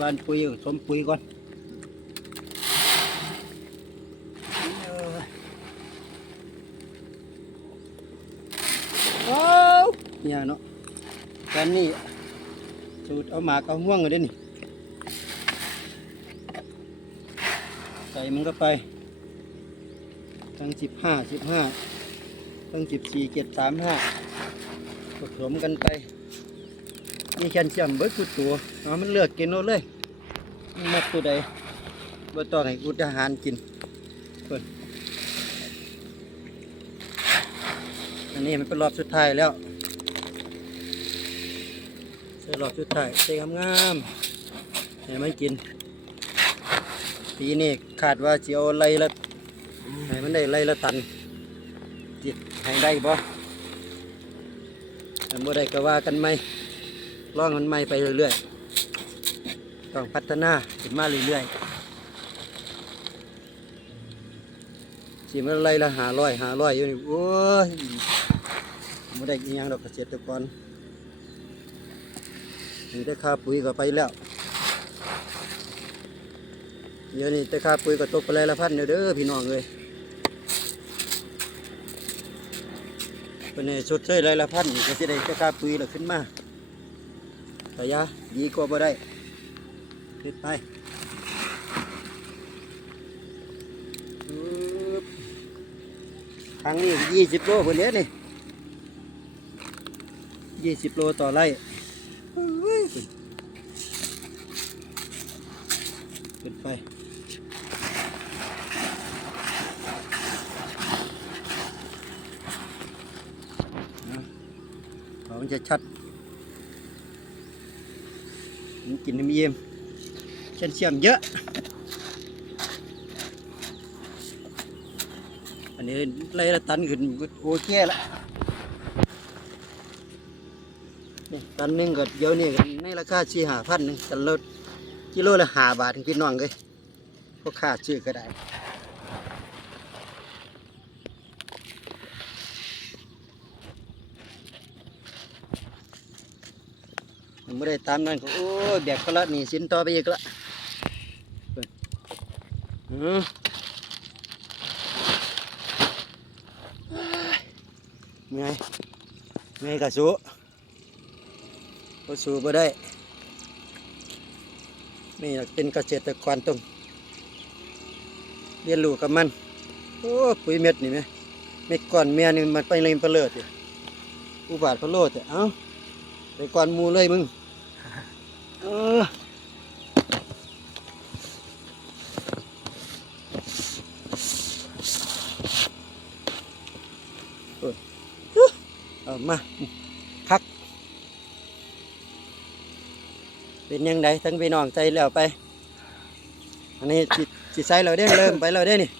วานปุ๋ยสมปุ๋ยก่อนโอ้เนี่ยเนาะตอนนี้สูตรเอาหมากเอาม่วงเลยด้นี่ ใส่มันก็ไป ทั้งสิบห้าสิบห้าทั้งสิบสี่เจ็ดสามห้าผสมกันไป มีแคลเซียมเบิดทุกตัวเอามันเลือกกินเอาเลยมันมักตัวใดบ่ต้องให้อุดอาหารกินเพิ่นอันนี้มันเป็นรอบสุดท้ายแล้วใส่รอบสุดท้ายใส่งามๆให้มันกินปีนี้คาดว่าจะเอาไรละให้มันได้ไรละตันจิตให้ได้บ่ถ้าบ่ได้ก็ว่ากันไหม ลองมันใหม่ไปเรื่อยๆ ต้องพัฒนาขึ้นมาเรื่อยๆสิมันไรละหาร้อยหาร้อยอยู่นี่โอ้ยไม่ได้ยังดอกเกษตรกรนี่ได้ค่าปุ๋ยก็ไปแล้วเดี๋ยวนี้แต่ค่าปุ๋ยก็ตกไปไรละพันเด้อพี่น้องเลยเป็นในสุดเชยไรละพันก็จะได้แต่ค่าปุ๋ยละขึ้นมา แต่ยาดีกว่าบ่ได้ขึ้นไปปึ๊บทางนี้ยี่สิบโลคนเดียนี่ยี่สิบโลต่อไร่อุ้ยขึ้นไปเขามันจะชัด กินน้ำเยี่ยมแคลเซียมเยอะ อันนี้ไล่ละตันขึ้นโอเคละตันหนึงก็เดี๋ยวนี้ในราคาสี่หาพันหนึงตันละกิโลละห้าบาทพี่น้องเลยพวกค่าชื่อก็ได้ ไม่ได้ตามนั้นก็โอ้ยแบกก็ละหนี่สินต่อไปอีกละเพิ่นอือเมื่อยเมื่อยกะสูก็สูบ่ได้นี่เป็นเกษตรกรต้องเรียนรู้กับมัน โอ้ปุ๋ยเม็ดนี่ไหมเม็ดก้อนแม่นี่มันไปเลยมันเปลือดอยู่อุบาทพะโลดเอ้าไปก่อนมูเลยมึง อเออเอามาพัก เป็นยังไงทั้งพี่น้องใจแล้วไป อันนี้สิสิใส่เราได้เริ่มไปเราได้นี่